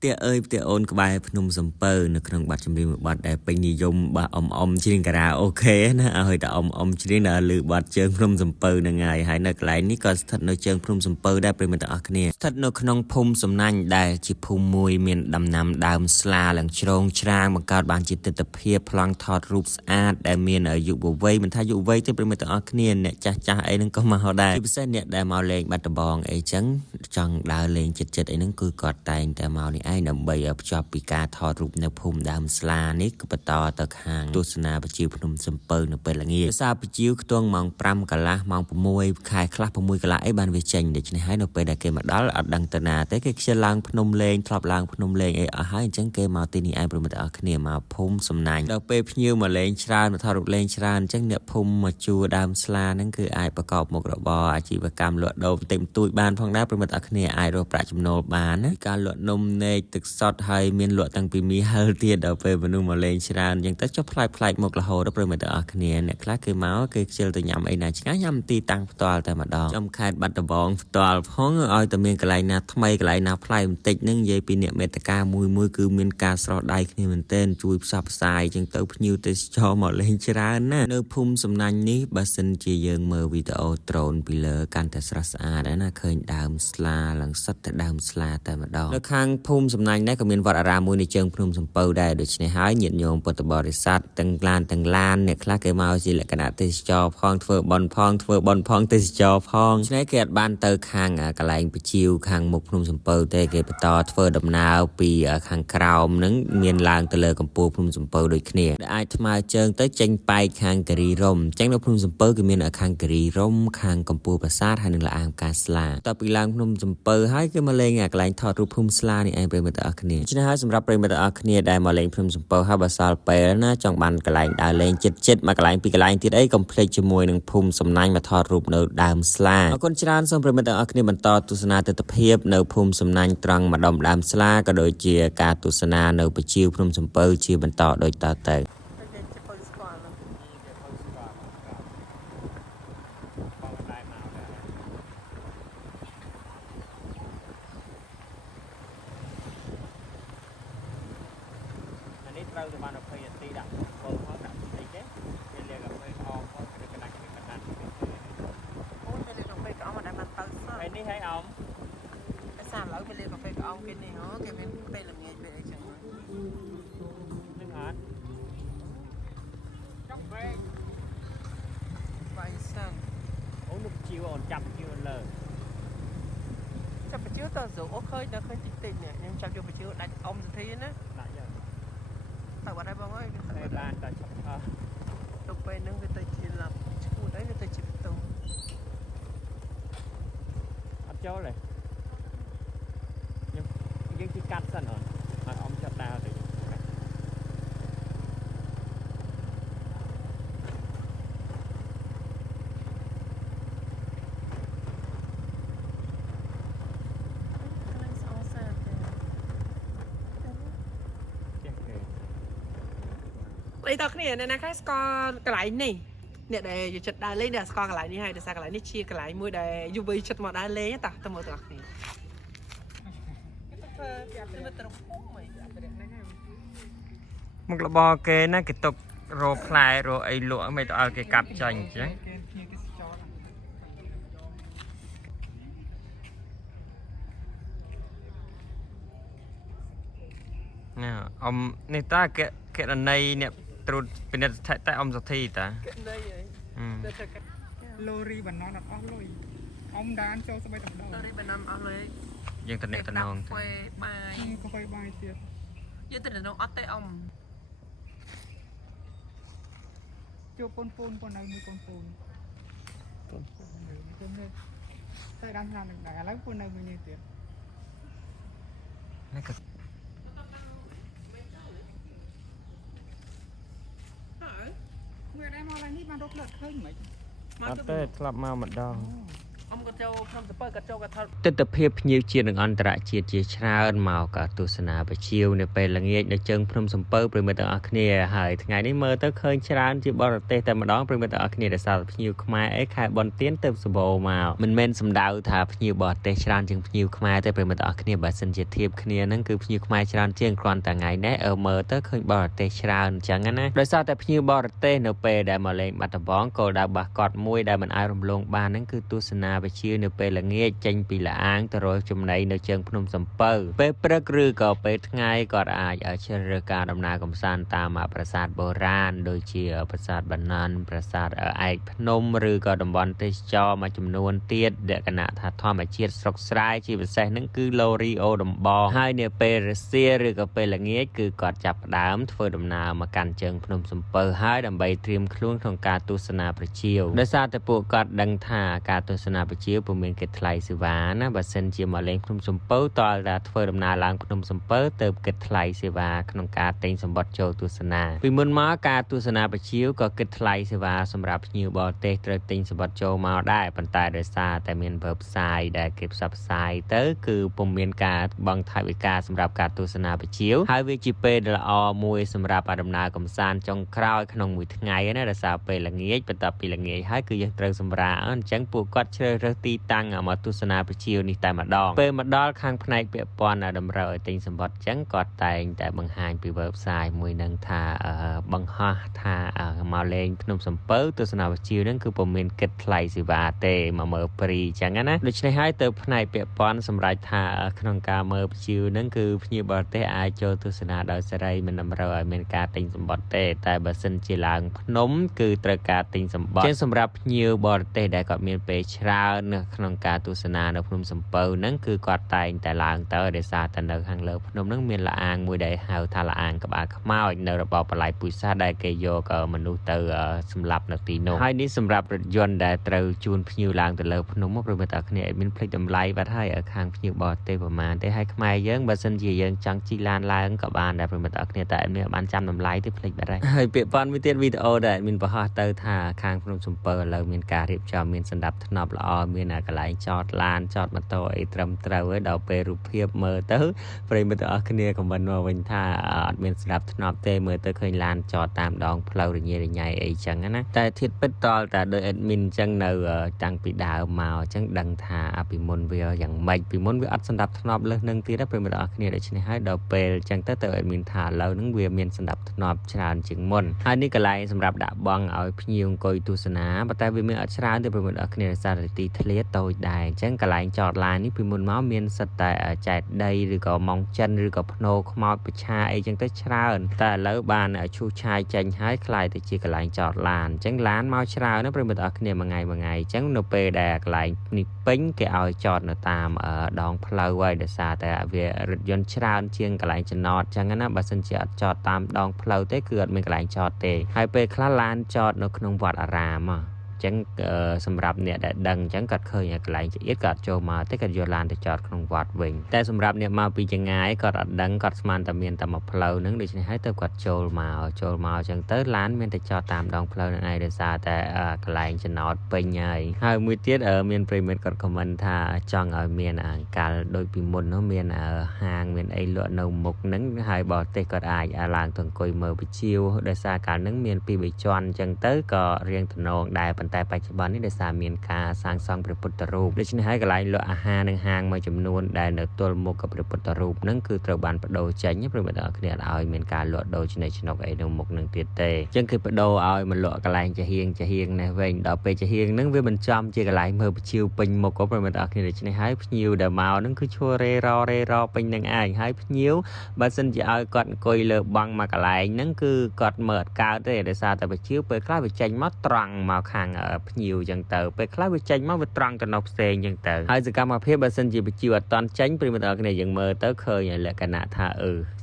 เตี้ยเอ้ยเตี้ยโอนกบายพนมสมเปอร์ในครั้งบัดจำเรียงบัดได้ไปนิยมบาอมชิริงกระโอเคนะเอาให้แต่อมชิริงนะหรือบัดเจิงพนมสมเปอร์ในไงหายในกลายนี้ก็สถัดในเจิงพนมสมเปอร์ได้ไปเป็นตัวอักเนี่ยสถัดในขนมพุ่มสำนักได้จิพุ่มมวยเมียนดำน้ำดาวสลาหลังชงชรางบังการบางจิตตะเพียพลังทอดรูปสะอาดได้เมียนอยู่บวเว้มันถ้าอยู่เว้ที่เป็นตัวอักเนี่ยเนี่ยจ้าไอ้นั่นก็มาเขาได้ที่เส้นเนี่ยได้มาเลงบัตรบองไอ้จังจังดาวเลงจิตไอ้นั่นคือกอดแต่งแต่มาในไอ้นำใบจอบปีกาทอรูปในภูมิดามสลานิกปตอตะคางตุสนาปจิวพนมสมเปิลในเปิดละเงียซาปจิวตัวมองปรำกะละมองปมวยคายคลาปมวยกะละไอ้บานเวจังเด็กในให้ในเปิดได้เกมดัลอัดดังตนาแต่เกเชลังพนมเลงทลอบลังพนมเลงไอ้อาหารจังเกมาตินีไอ้ประมาทอาคเนียมาภูมิสมนัยเราไปพิวมาเลงชรามาทอรูปเลงชราจังเนี่ยภูมิมาจูดามสลานั่นคือไอ้ประกอบหมกระบออาชีวกรรมหลวดโดมเต็มตุยบานพองได้ประมาทอาคเนียไอ้โรปราจำโนบานนะการหลวดนมในตึกสอดให้เมียนหลวดตั้งปีมีเฮลเทียดเอาไปบรรลุมาเลงชรายังแต่จะพลายหมกละโหรับประมาทอาคเนียเนี่ยคลาคือเมาส์คือเชลตัวยำไอ้นายชะยำตีตังตัวแต่มาดองจำคายบัตรบองตัวพ้องเอาแต่เมียนกลายนาทำไมกลายนาพลายมันติดนึ่งเยปีเนี่ยเมตกามวยคือเมียนกาสระได้คือมันเต้นจุยสับสายจึงเติบนิวเตสจอมาเลงชรานะเนื้อพุ่มสำนักนี้บัสนจียังเมื่อวิดีโอตรนไปเลยการแต่สระสะอาดนะเคยดามสลาหลังสัตแต่ดามสลาแต่มาดองแล้วข้างพุ่มสำนักนี้ก็มีวัดอารามมวยในเชิงพนมสมเปาได้โดยเฉพาะnhiệtโยมปตบริษัทตั้งลานเนี่ยคลาเกมาสิละขณะเตสจอพองเทอบอลพองเตสจอพองใช้เกิดบ้านเตอข้างกลายไปชิวข้างมุกพนมสมเปาเตเกปต่อเทอดำนาวปีข้างคราวนั้นเมียนลางตะเลกัมปูพนมสมเปาโดยเคลียร์ได้ทำมาเชิงเตจังไปข้างกรีร่มจังเราพนมสมเปาก็เมียนข้างกรีร่มข้างกัมปูประสาทหาหนึ่งละอ่างกาสลาต่อปีลางพนมสมเปาให้ก็มาเลยกลายทอดรูปพนมสลาในไอเปรมตะอัคเนียฉะนั้นสำหรับเปรมตะอัคเนียได้มาเลยพนมสมเปาฮับบาซาลเปแล้วนะจังบันกลายดาวเลงจิตมากลายปีกลายที่ได้คอมเพล็กซ์จมวยหนึ่งภูมิสำนักมาทอดรูปในดามสลาคนชราญสมเปรมตะอัคเนียบรรทอตุสนาเตตเพียบในภูมิสำนักตรังมาดอมดามสลาก็โดยเจียการตุสนาในปชิวพนมสมเปาเจียบรรทอโดยต่อเตยเราจะมาเพย์ตีดับโบเขาดับตีเจ๊เรียกกับเพย์ออกเขาจะกระดักกระดักโอ้จะเรียกกับเพย์เอามาได้มันตั้งไอ้นี่ให้เอาไอ้สามเราไปเรียกกับเพย์เอาแค่นี้เหรอแค่เป็นเพย์ละเงี้ยเป็นอะไรจังนึกอ่านจับเพย์ไปสั่งโอ้ลูกชิวอ่อนจับชิวเลยจับไปชิวตอนสูงโอ้เคยติดเนี่ยยังจับอยู่ไปชิวได้อมสักทีนะได้ยังแต่ว่าได้บ้างไหมในบ้านแต่ชอบตกไปนั่งก็ตะจีหลับพูดได้ก็ตะจีประตูอัดเจ้าเลยยังที่กัดสั่นอ่อนมาอมจับดาวเลยไอ้ตอนนี้เนี่ยนะคะสกอร์กระไรนี่เนี่ยได้อยู่จุดได้เลยเนี่ยสกอร์กระไรนี่ให้แต่สกอร์กระไรนี่เชียร์กระไรมือได้อยู่บนจุดหมดได้เลยเนี่ยต่ทั้งหมดตัวนี้มึงกระบอกเกน่ะกิตกโรพลายโรไอหลวงไม่ต้องเอาเกกัดจังใช่เนี่ยอมนี่ตาเกะในเนี่ยตรุดเป็นแต่อมสักทีตาโลรีบันนอนอ๋อเลยอมดานโจสบายต่างดาวโลรีบันนอนอ๋อเลยยังตันเนตันนองก็ไปบายเสียยังตันนองอ๋อเตอมโจปนไหนมีปนใส่ด้านหน้าหนึ่งไหนแล้วปนไหนมีเนี่ยเสียนี่ก็เมื่อได้มาอะไรนี่มารถเลิศขึ้นไหมมาเต้กลับมาหมดดอง ông có châu không sập bơi có châu có thật ទស្សនភាពភ្ញៀវជាតិនិងអន្តរជាតិជាច្រើនមកក៏ទស្សនាបជាវនៅពេលល្ងាចនៅជើងភ្នំសំពៅប្រិមិត្តទាំងអស់គ្នាហើយថ្ងៃនេះមើលទៅឃើញច្រើនជាបរទេសតែម្ដងប្រិមិត្តទាំងអស់គ្នាដែលសារភ្ញៀវខ្មែរអីខែបនទៀនទៅសម្បូរមកមិនមែនសំដៅថាភ្ញៀវបរទេសច្រើនជាងភ្ញៀវខ្មែរទេប្រិមិត្តទាំងអស់គ្នាបើសិនជាធៀបគ្នាហ្នឹងគឺភ្ញៀវខ្មែរច្រើនជាងគ្រាន់តែថ្ងៃនេះមើលទៅឃើញបរទេសច្រើនអញ្ចឹងណាដោយសារតែភ្ញៀវបរទេសនៅពេលដែលមកលេងបាត់ដំបងគោលដៅបាសកត់មួយដែលមិនអាចរំលងបានហ្នឹងគឺទស្សនាបជាវនៅពេលល្ងាចចេញពីលាអាងទៅរកចំណីនៅជើងភ្នំសំពៅពេលព្រឹកឬក៏ពេលថ្ងៃក៏អាចជ្រើសរើសការដំណើរកម្សាន្តតាមប្រាសាទបុរាណដូចជាប្រាសាទបាណាន់ប្រាសាទឯកភ្នំឬក៏តំបន់ទេសចរមួយចំនួនទៀតលក្ខណៈថាធម្មជាតិស្រុកស្រែជាពិសេសហ្នឹងគឺឡូរីអូដំបងហើយនៅពេលរសៀលឬក៏ពេលល្ងាចគឺគាត់ចាប់ផ្ដើមធ្វើដំណើរមកកាន់ជើងភ្នំសំពៅហើយដើម្បីត្រៀមខ្លួនក្នុងការទស្សនាបជាវដោយសារតែពួកគាត់ដឹងថាការទស្សនាបជាវពុំមានគេថ្លៃសេវាណាបើសិនជាមកលេងភ្នំសំពៅតើតែធ្វើដំណើរឡើងភ្នំសំពៅទៅគិតថ្លៃសេវាក្នុងការទិញសម្បត្តិចូលទស្សនាពីមុនមកការទស្សនាបជាវក៏គិតថ្លៃសេវាសម្រាប់ភ្ញៀវបរទេសត្រូវទិញសម្បត្តិចូលមកដែរប៉ុន្តែដោយសារតែមានវេបសាយដែលគេផ្សព្វផ្សាយទៅគឺពុំមានការបង់ថវិកាសម្រាប់ការទស្សនាបជាវហើយវាជាពេលដ៏ល្អមួយសម្រាប់ដំណើរកម្សាន្តចុងក្រោយក្នុងមួយថ្ងៃណាដោយសារពេលល្ងាចបន្ទាប់ពីល្ងាចហើយគឺយើងត្រូវសម្រាកអញ្ចឹងពួកគាត់ជ្រើសរើសទីតាំងមកទស្សនាបជាវនេះតែម្ដងពេលមកដល់ខាងផ្នែកពាក់ព័ន្ធតម្រូវឲ្យទិញសម្បត្តិអញ្ចឹងគាត់តែងតែបង្ហាញពី website មួយនឹងថាបង្ហោះថាមកលេងភ្នំសំពៅទស្សនាបជាវហ្នឹងគឺពុំមានគិតថ្លៃសេវាទេមកមើលព្រីអញ្ចឹងណាដូច្នេះហើយទៅផ្នែកពាក់ព័ន្ធសម្រាប់ថាក្នុងការមើលបជាវហ្នឹងគឺភ្ញៀវបរទេសអាចចូលទស្សនាដោយសេរីមិនតម្រូវឲ្យមានការទិញសម្បត្តិទេតែបើសិនជាឡើងភ្នំគឺត្រូវការទិញសម្បត្តិជាសម្រាប់ភ្ញៀវបរទេសដែលគាត់មានពេលច្រើនក្នុងការទស្សនានៅភ្នំសំពៅហ្នឹងគឺគាត់តែងតែឡើងទៅដោយសារតែនៅខាងលើភ្នំហ្នឹងមានលាអាងមួយដែលហៅថាលាអាងក្បាលខ្មោចនៅរបបបល័យពុយសាសដែលគេយកមនុស្សទៅសម្លាប់នៅទីនោះហើយនេះសម្រាប់រថយន្តដែលត្រូវជួនភ្ញៀវឡើងទៅលើភ្នំមកព្រមទាំងគ្នាមានផ្លេចតម្លៃបាត់ហើយឲ្យខាងភ្ញៀវបរទេសប្រហែលទេហើយខ្មែរយើងបើសិនជាយើងចង់ជិះឡានឡើងក៏បានដែរព្រមទាំងគ្នាតែមានបានចាំតម្លៃទេផ្លេចបាត់ហើយពាក្យប៉ុនមួយទៀតវីដេអូដែលមានបង្ហោះទៅថាខាងភ្នំសំពៅឥឡូវមានការរៀបចំមានសណ្ដាប់ធ្នាប់ល្អមានកន្លែងចតឡានចតម៉ូតូអីត្រឹមត្រូវហើយដល់ពេលរូបភាពមើលទៅប្រិយមិត្តទាំងអស់គ្នាខមមិនមកវិញថាអត់មានស្ដាប់ធ្នាប់ទេមើលទៅឃើញឡានចតតាមដងផ្លូវរញ៉េរញ៉ៃអីចឹងណាតែធៀបពិតតលតែដោយ admin ចឹងនៅតាំងពីដើមមកចឹងដឹងថាពីមុនវាយ៉ាងម៉េចពីមុនវាអត់ស្ដាប់ធ្នាប់លើសនឹងទៀតប្រិយមិត្តទាំងអស់គ្នាដូច្នេះហើយដល់ពេលចឹងទៅ admin ថាឥឡូវហ្នឹងវាមានស្ដាប់ធ្នាប់ច្រើនជាងមុនហើយនេះកន្លែងសម្រាប់ដាក់បង់ឲ្យភ្ញៀវអង្គុយទស្សនាប៉ុន្តែវាមានអត់ច្រើនទេប្រិយមិត្តទាំងអស់គ្នាសារទីធ្លាតូចដែរអញ្ចឹងកន្លែងចតឡាននេះពីមុនមកមានសិតតែចែកដីឬក៏ម៉ងចិនឬក៏ភ្នោខ្មោចប្រឆាអីចឹងទៅច្រើនតែឥឡូវបានឈូសឆាយចេញហើយខ្លាយទៅជាកន្លែងចតឡានអញ្ចឹងឡានមកច្រើនណាប្រិយមិត្តទាំងអស់គ្នាមួយថ្ងៃអញ្ចឹងនៅពេលដែលកន្លែងនេះពេញគេឲ្យចតនៅតាមដងផ្លូវហើយដោយសារតែវារថយន្តច្រើនជាងកន្លែងចំណតអញ្ចឹងណាបើសិនជាអត់ចតតាមដងផ្លូវទេគឺអត់មានកន្លែងចតទេហើយពេលខ្លះឡានចតនៅក្នុងវត្តអារាមចឹងសម្រាប់អ្នកដែលដឹងចឹងគាត់ឃើញកន្លែងចៀតគាត់ចូលមកតែគាត់យកឡានទៅចតក្នុងវត្តវិញតែសម្រាប់អ្នកមកពីចម្ងាយគាត់អត់ដឹងគាត់ស្មានតែមានតែមួយផ្លូវហ្នឹងដូច្នេះហើយទៅគាត់ចូលមកចឹងទៅឡានមានតែចតតាមដងផ្លូវហ្នឹងឯងដោយសារតែកន្លែងចំណតពេញហើយមួយទៀតមានប្រិមិត្តគាត់ខមមិនថាចង់ឲ្យមានអង្កលដូចពីមុននោះមានហាងមានអីលក់នៅមុខហ្នឹងហើយបរទេសគាត់អាចឡើងទៅអង្គុយមើលវិជាវដោយសារកាលហ្នឹងមានពីរបីជាន់ចឹងទៅក៏រៀងទំនងដែរតែបច្ចុប្បន្ននេះដោយសារមានការសាងសង់ព្រះពុទ្ធរូបដូច្នេះហើយកន្លែងលក់អាហារនិងហាងមួយចំនួនដែលនៅទល់មុខกับព្រះពុទ្ធរូបហ្នឹងគឺត្រូវបានបដូរចេញព្រោះបើដល់គ្នាឲ្យមានការលក់ដូរឆ្នៃឆ្នុកអីនៅមុខនឹងទៀតទេអញ្ចឹងគឺបដូរឲ្យមកលក់កន្លែងចាហៀងនេះវិញដល់ពេលចាហៀងហ្នឹងវាមិនចំជាកន្លែងមើលបជាវពេញមុខព្រោះបើដល់គ្នាដូច្នេះហើយភ្ញៀវដែលមកហ្នឹងគឺឈួររេរពេញនឹងឯងហើយភ្ញៀវបើសិនជាឲ្យគាត់អង្គុយលើបង់មកកន្លែងហ្នឹងគឺគាត់មើលអត់កើតទេដោយសារតែបជាវពេលខ្លះវាចេញមកត្រង់មកខាងភ្ញៀវចឹងទៅពេលខ្លះវាចេញមកវាត្រង់ទៅនៅផ្សេងចឹងទៅហើយសកម្មភាពបើសិនជាបជាវអត់តន់ចេញប្រិមត្តអរគ្នាយើងមើលទៅឃើញលក្ខណៈថា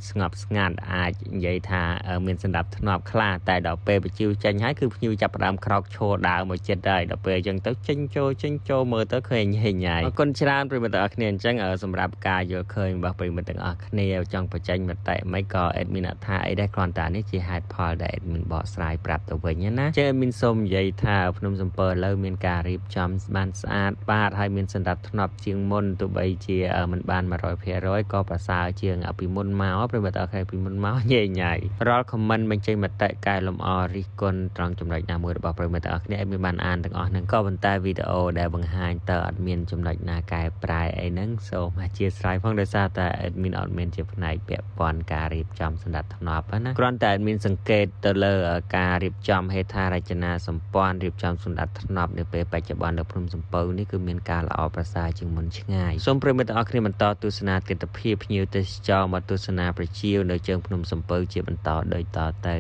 ស្ងប់ស្ងាត់អាចនិយាយថាមានសណ្ដាប់ធ្នាប់ខ្លះតែដល់ពេលបជាវចេញហើយគឺភ្ញៀវចាប់ផ្ដើមក្រោកឈរដើរមកចិត្តហើយដល់ពេលចឹងទៅចេញចូលមើលទៅឃើញហិញហើយអរគុណច្រើនប្រិមត្តអរគ្នាអញ្ចឹងសម្រាប់ការយល់ឃើញរបស់ប្រិមត្តទាំងអស់គ្នាចង់បញ្ចេញមតិមិនក៏ admin ថាអីដែរគ្រាន់តែនេះជាហេតុផលដែល admin បកស្រាយប្រាប់ទៅវិញណាចឹង admin សូមនិយាយថាភ្ន นมสมเปิดเริ่มมีการรีบจำบ้านสะอาดบ้านให้มีสันดับถนอมเชียงมนตัวใบเชียมันบ้านมา100%ก็ประสาเชียงเอาปีมุนเมาเป็นแบบอะไรปีมุนเมาใหญ่ๆรอคอมมันมันใจมาแตะกายลมออริกอนตรังจำนวนนามือบอกเป็นแบบอะไรมีบ้านอ่านต่างๆนั่นก็บรรทายวิดีโอได้บางหายเติร์ดมีจำนวนนากายปลายไอ้นั่งโซมาเชียร์สายฟังโดยซาแต่มีออดเมนเจ็บไหนเปียปอนการรีบจำสันดับถนอมนะกรอนแต่มีสังเกตเตลอการรีบจำให้ทารจนาสมปอนรีบจำสันดับถนอมในเปไปจับบอลเดพรมสมเปิลนี่คือมีการละออประสาจึงมันง่ายสมประเมินออกนี่มันต่อตุสนาติดตะพีพนิวเตสจอมาตุสนาประชิวในเชิงพรมสมเปิลเจ็บมันต่อโดยต่อเตอ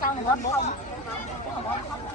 Sao mà ngon không? Ngon.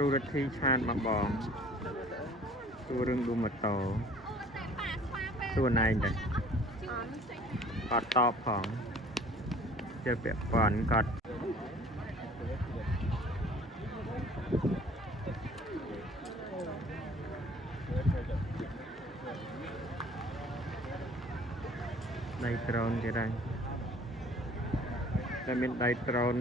គ្រូរដ្ឋីឆានមកបងសួររឿងឌូម៉ូតូសួរណៃដែរគាត់តបផងជិះពាក់ព័ន្ធគាត់ដៃដ្រូនទៀតហើយតែមានដៃដ្រូន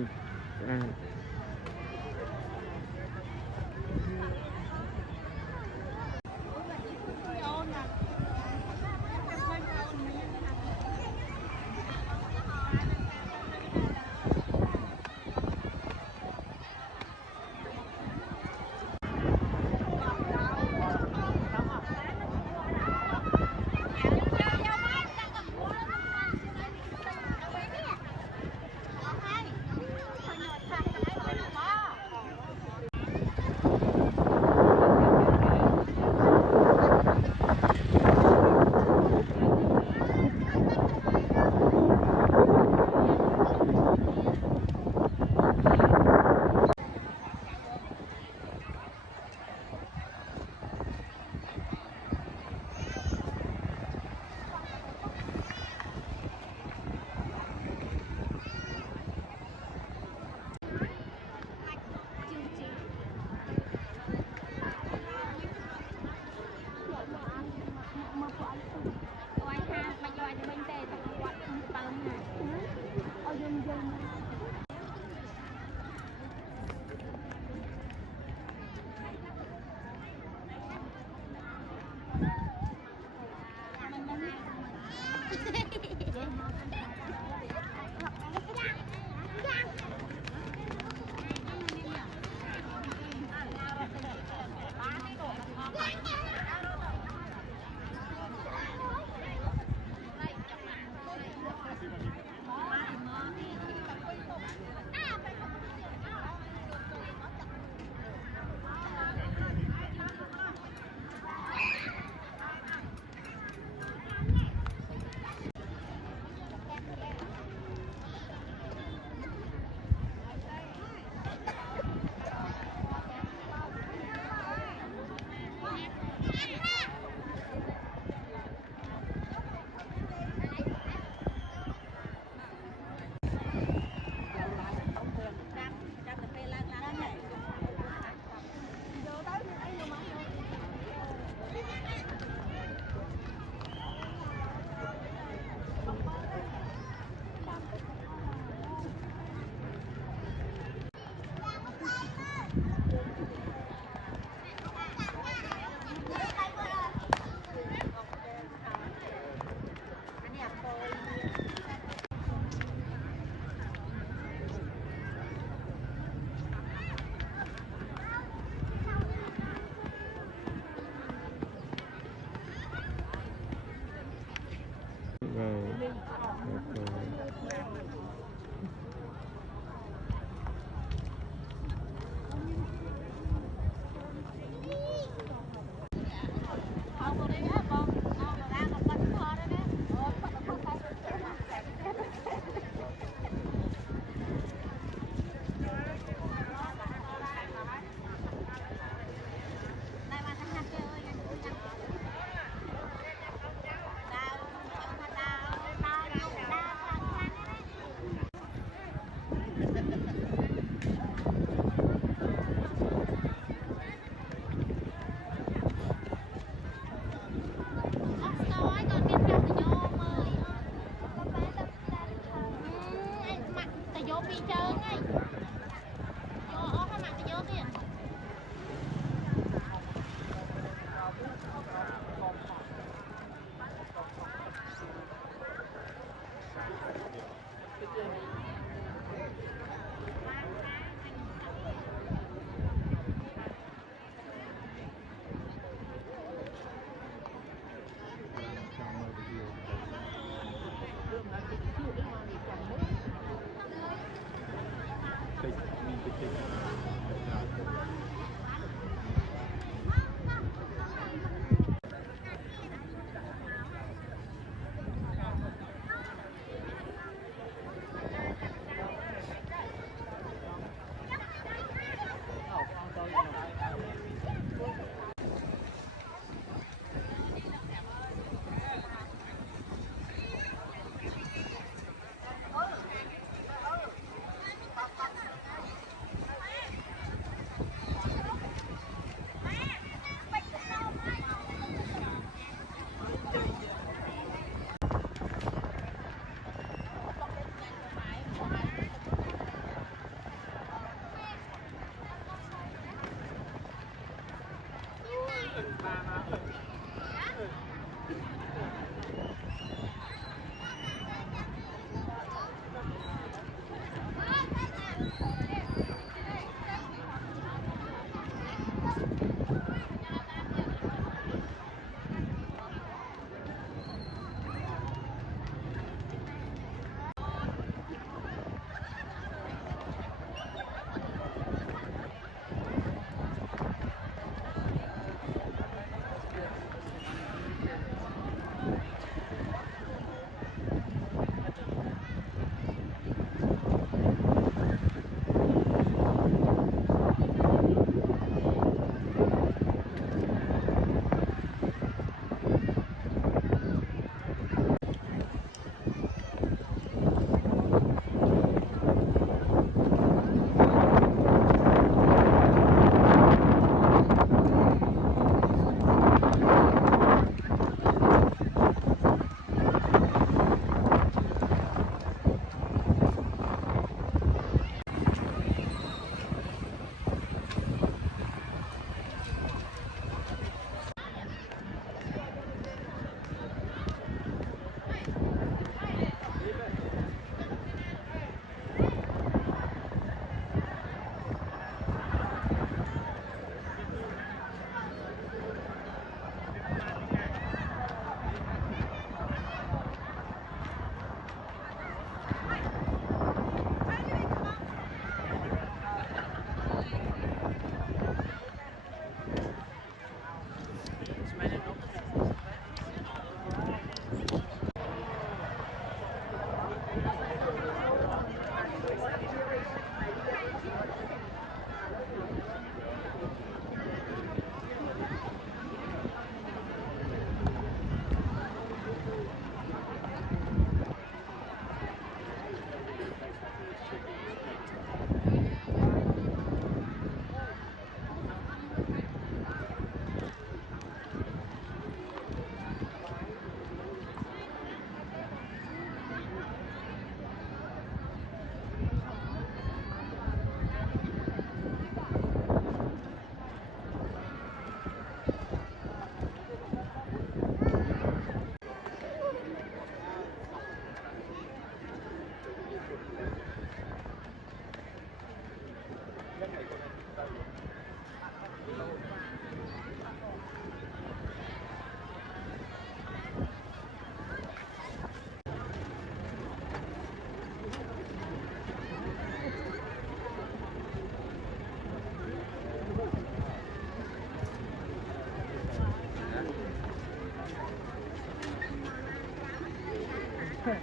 cách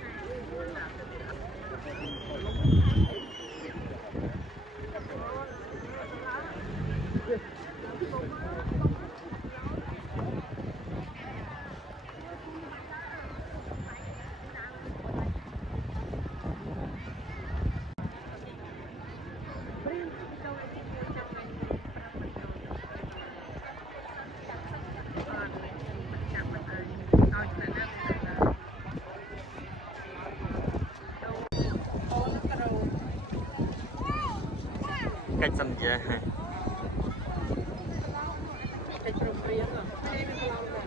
sân giá ha កិច្ចព្រមព្រៀងហើយមានប្លង់ដែរ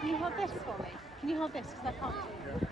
Can you hold this for me? Can you hold this? Because I can't see it.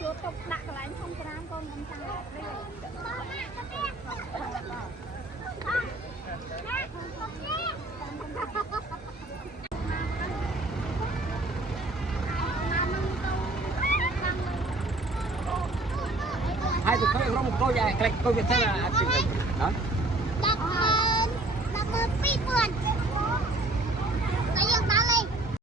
Chúa tục đặt cái lạnh không ra con trăng đây. hai tụi tôi không một cô dài, cái cô Việt Nam là đó.